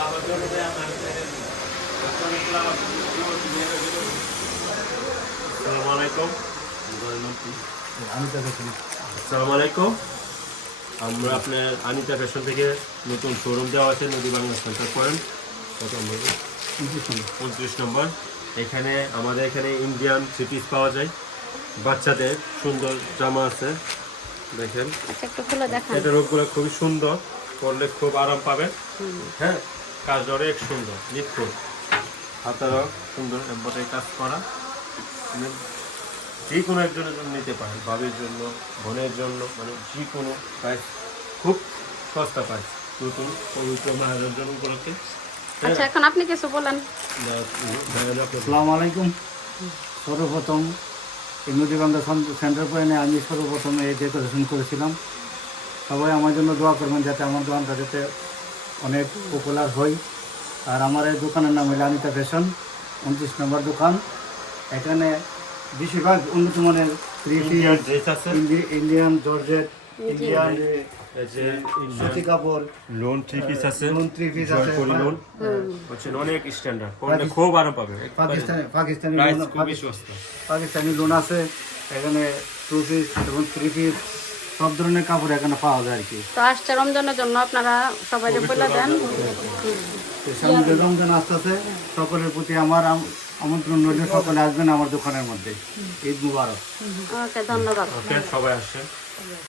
আসসালামু আলাইকুম। আমরা আপনার আনিতা ফ্যাশন থেকে নতুন শোরুম দেওয়া আছে নদী বাংলা সেন্টার পয়েন্ট কত নম্বর? উনত্রিশ নম্বর। এখানে আমাদের এখানে ইন্ডিয়ান সিটিস পাওয়া যায়। বাচ্চাদের সুন্দর জামা আছে। দেখেন। আচ্ছা এটা রোগগুলো খুবই সুন্দর। পরলে খুব আরাম পাবে হ্যাঁ কাজ অনেক সুন্দর নিখুঁত। হাতেরও সুন্দর এম্বয়ডারি কাজ করা। মানে যে কোনো একজনের জন্য নিতে পারেন বাবির জন্য বোনের জন্য মানে যে কোনো প্রাইস খুব সস্তা প্রাইস নতুন পবিত্র মায়ের জন্য উপলক্ষে। আচ্ছা এখন আপনি কিছু বলেন। আসসালামু আলাইকুম সর্বপ্রথম এই নদীবান্ধা সেন্টার পয়েন্টে আমি সর্বপ্রথম এই ডেকোরেশন করেছিলাম। সবাই আমার জন্য দোয়া করবেন যাতে আমার দোকানটা যাতে অনেক পপুলার হয় আর আমার এই দোকানের নাম হলো আনিতা ফ্যাশন উনত্রিশ নম্বর দোকান। এখানে বেশিরভাগ উন্নত মানের থ্রি ইন্ডিয়ান আছে। ইন্ডিয়ান জর্জেট ইন্ডিয়ান সুতি কাপড় লোন থ্রি পিস আছে লোন থ্রি পিস আছে লোন হচ্ছে অনেক স্ট্যান্ডার্ড খুব আরাম পাবে। পাকিস্তানি পাকিস্তানি লোন- খুবই সস্তা। পাকিস্তানি লোন আছে। এখানে টু পিস এবং থ্রি পিস সব ধরনের কাপড় এখানে পাওয়া যায় আর কি। তো আসছে রমজানের জন্য আপনারা সবাই বলে দেন। সামনে রমজান আসতেছে সকলের প্রতি আমার আম- আমন্ত্রণ রইল সকলে আসবেন আমার দোকানের মধ্যে। ঈদ মুবারক। ওকে ধন্যবাদ। ওকে সবাই আসেন।